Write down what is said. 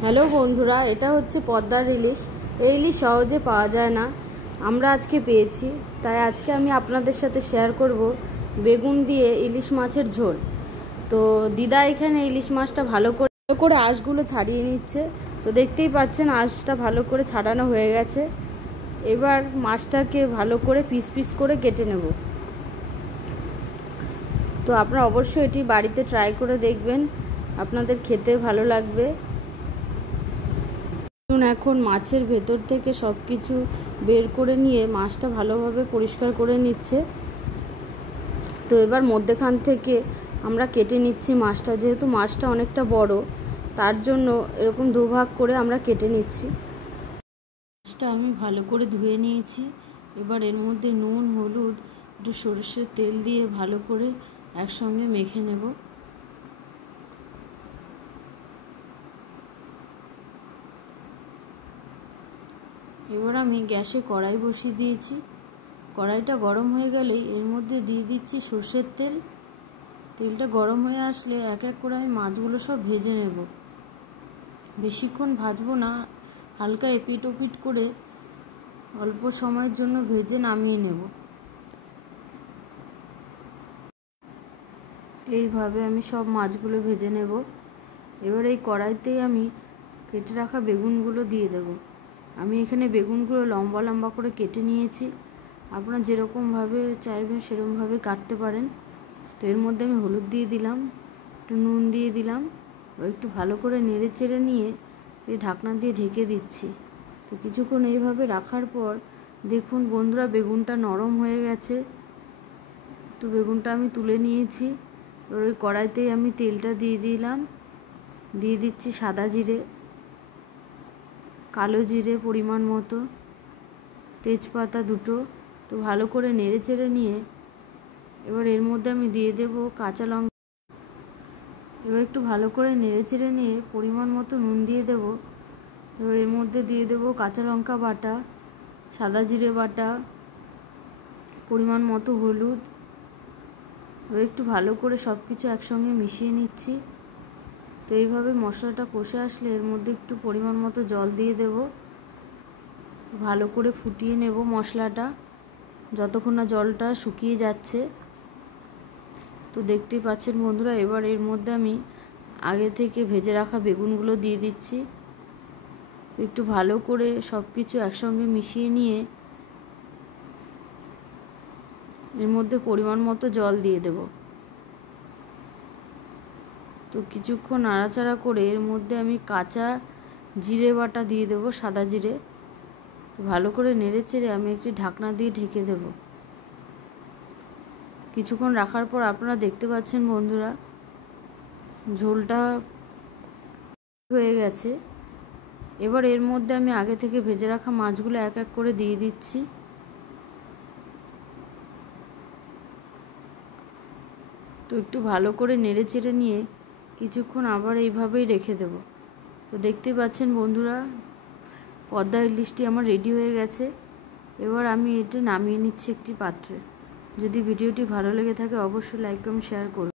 Hello বন্ধুরা, এটা হচ্ছে পদ্মার ইলিশ। এই ইলিশ সহজে পাওয়া যায় না, আমরা আজকে পেয়েছি। তাই আজকে আমি আপনাদের সাথে শেয়ার করব বেগুন দিয়ে ইলিশ মাছের ঝোল। তো দিদা এখানে ইলিশ মাছটা ভালো করে আঁশগুলো ছাড়িয়ে নিচ্ছে। তো দেখতেই পাচ্ছেন আঁশটা ভালো করে ছাড়ানো হয়ে গেছে। এবার মাছটাকে ভালো করে পিস পিস করে কেটে নেব। তো আপনারা অবশ্যই এটি বাড়িতে ট্রাই করে দেখবেন, আপনাদের খেতে ভালো লাগবে। এখন মাছের ভেতর থেকে সব কিছু বের করে নিয়ে মাছটা ভালোভাবে পরিষ্কার করে নিচ্ছে। তো এবার মধ্যেখান থেকে আমরা কেটে নিচ্ছি মাছটা। যেহেতু মাছটা অনেকটা বড়, তার জন্য এরকম দুভাগ করে আমরা কেটে নিচ্ছি। মাছটা আমি ভালো করে ধুয়ে নিয়েছি। এবার এর মধ্যে নুন, হলুদ, একটু সরষের তেল দিয়ে ভালো করে একসঙ্গে মেখে নেব। এবার আমি গ্যাসে কড়াই বসিয়ে দিয়েছি। কড়াইটা গরম হয়ে গেলেই এর মধ্যে দিয়ে দিচ্ছি সর্ষের তেল। তেলটা গরম হয়ে আসলে এক এক করে আমি মাছগুলো সব ভেজে নেব। বেশিক্ষণ ভাজবো না, হালকা এপিট ওপিট করে অল্প সময়ের জন্য ভেজে নামিয়ে নেব। এইভাবে আমি সব মাছগুলো ভেজে নেব। এবার এই কড়াইতেই আমি কেটে রাখা বেগুনগুলো দিয়ে দেব। আমি এখানে বেগুনগুলো লম্বা লম্বা করে কেটে নিয়েছি। আপনারা যেরকমভাবে চাইবেন সেরকমভাবে কাটতে পারেন। তো এর মধ্যে আমি হলুদ দিয়ে দিলাম, একটু নুন দিয়ে দিলাম, একটু ভালো করে নেড়ে চেড়ে নিয়ে এই ঢাকনা দিয়ে ঢেকে দিচ্ছি। তো কিছুক্ষণ এইভাবে রাখার পর দেখুন বন্ধুরা, বেগুনটা নরম হয়ে গেছে। তো বেগুনটা আমি তুলে নিয়েছি। ওই কড়াইতেই আমি তেলটা দিয়ে দিলাম, দিয়ে দিচ্ছি সাদা জিরে, কালো জিরে পরিমাণ মতো, তেজপাতা দুটো। তো ভালো করে নেড়ে চেড়ে নিয়ে এবার এর মধ্যে আমি দিয়ে দেব কাঁচা লঙ্কা। এবার একটু ভালো করে নেড়ে চেড়ে নিয়ে পরিমাণ মতো নুন দিয়ে দেব। তো এর মধ্যে দিয়ে দেব কাঁচা লঙ্কা বাটা, সাদা জিরে বাটা, পরিমাণ মতো হলুদ। এবার একটু ভালো করে সব কিছু একসঙ্গে মিশিয়ে নিচ্ছি। তো এইভাবে মশলাটা কষে আসলে এর মধ্যে একটু পরিমাণ মতো জল দিয়ে দেব। ভালো করে ফুটিয়ে নেব মশলাটা যতক্ষণ না জলটা শুকিয়ে যাচ্ছে। তো দেখতেই পাচ্ছেন বন্ধুরা, এবার এর মধ্যে আমি আগে থেকে ভেজে রাখা বেগুনগুলো দিয়ে দিচ্ছি। তো একটু ভালো করে সব কিছু একসঙ্গে মিশিয়ে নিয়ে এর মধ্যে পরিমাণ মতো জল দিয়ে দেব। তো কিছুক্ষণ নাড়াচাড়া করে এর মধ্যে আমি কাঁচা জিরে বাটা দিয়ে দেব, সাদা জিরে। ভালো করে নেড়ে চেড়ে আমি একটি ঢাকনা দিয়ে ঢেকে দেব। কিছুক্ষণ রাখার পর আপনারা দেখতে পাচ্ছেন বন্ধুরা, ঝোলটা হয়ে গেছে। এবার এর মধ্যে আমি আগে থেকে ভেজে রাখা মাছগুলো এক এক করে দিয়ে দিচ্ছি। তো একটু ভালো করে নেড়ে চেড়ে নিয়ে কিছুক্ষণ আবার এইভাবেই রেখে দেব। তো দেখতেই পাচ্ছেন বন্ধুরা, পদ্মার ইলিশটি আমার রেডি হয়ে গেছে। এবার আমি এটা নামিয়ে নিচ্ছি একটি পাত্রে। যদি ভিডিওটি ভালো লেগে থাকে অবশ্যই লাইক কমেন্ট শেয়ার করুন।